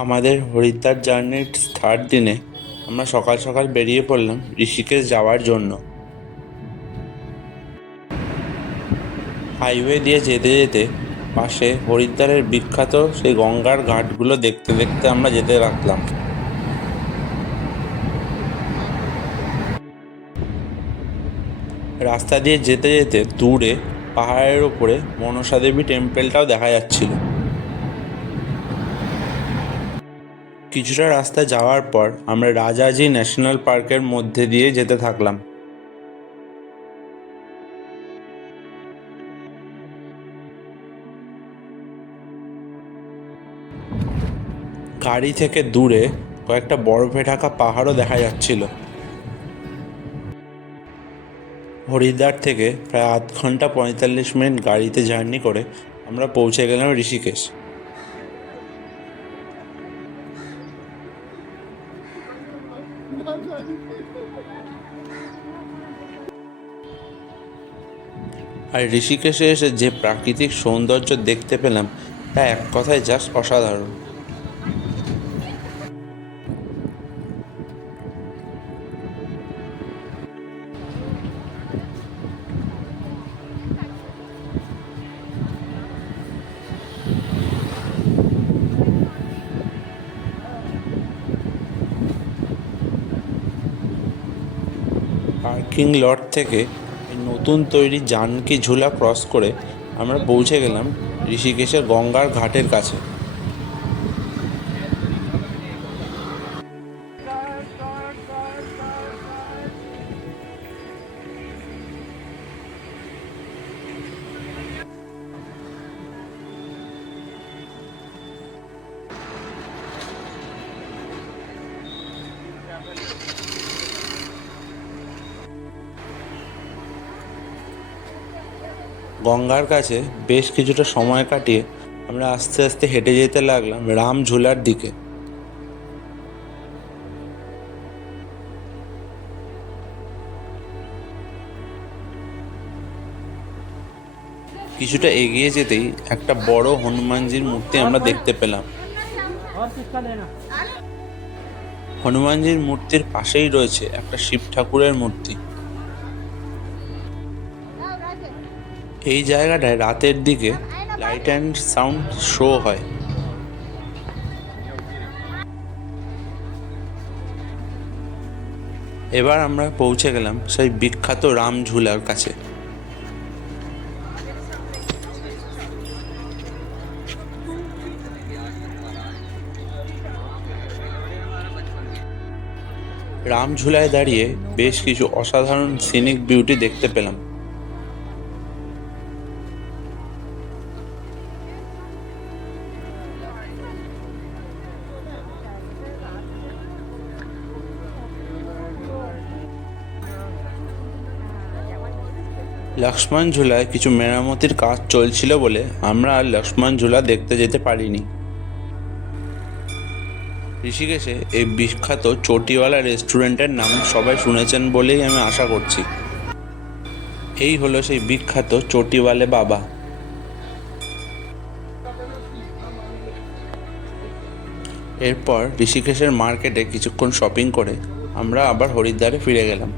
আমাদের হরিদ্বার জার্নির থার্ড দিনে আমরা সকাল সকাল বেরিয়ে পড়লাম ঋষিকেশ যাওয়ার জন্য। হাইওয়ে দিয়ে যেতে যেতে পাশে হরিদ্বারের বিখ্যাত সেই গঙ্গার ঘাটগুলো দেখতে দেখতে আমরা যেতে লাগলাম। রাস্তা দিয়ে যেতে যেতে দূরে পাহাড়ের ওপরে মনসা দেবী টেম্পলটাও দেখা যাচ্ছিল। কিছুটা রাস্তা যাওয়ার পর আমরা রাজাজি ন্যাশনাল পার্কের মধ্যে দিয়ে যেতে থাকলাম। গাড়ি থেকে দূরে কয়েকটা বরফে ঢাকা পাহাড়ও দেখা যাচ্ছিল। হরিদ্বার থেকে প্রায় ৮ ঘন্টা ৪৫ মিনিট গাড়িতে জার্নি করে আমরা পৌঁছে গেলাম ঋষিকেশ। আর ঋষিকেশে এসে যে প্রাকৃতিক সৌন্দর্য দেখতে পেলাম তা এক কথায় জাস্ট অসাধারণ। পার্কিং লট থেকে এই নতুন তৈরি জানকী ঝুলা ক্রস করে আমরা পৌঁছে গেলাম ঋষিকেশের গঙ্গার ঘাটের কাছে। গঙ্গার কাছে বেশ কিছুটা সময় কাটিয়ে আমরা আস্তে আস্তে হেঁটে যেতে লাগলাম রাম ঝুলার দিকে। কিছুটা এগিয়ে যেতেই একটা বড় হনুমানজির মূর্তি আমরা দেখতে পেলাম। হনুমানজির মূর্তির পাশেই রয়েছে একটা শিব ঠাকুরের মূর্তি। এই জায়গাটায় রাতের দিকে লাইট অ্যান্ড সাউন্ড শো হয়। এবার আমরা পৌঁছে গেলাম সেই বিখ্যাত রাম ঝুলার কাছে। রাম ঝুলায় দাঁড়িয়ে বেশ কিছু অসাধারণ সিনিক বিউটি দেখতে পেলাম। লক্ষ্মণ ঝুলায় কিছু মেরামতির কাজ চলছিল বলে আমরা আর লক্ষ্মণ ঝুলা দেখতে যেতে পারিনি। ঋষিকেশে এই বিখ্যাত চটিওয়ালা রেস্টুরেন্টের নাম সবাই শুনেছেন বলেই আমি আশা করছি। এই হলো সেই বিখ্যাত চটিওয়ালে বাবা। এরপর ঋষিকেশের মার্কেটে কিছুক্ষণ শপিং করে আমরা আবার হরিদ্বারে ফিরে গেলাম।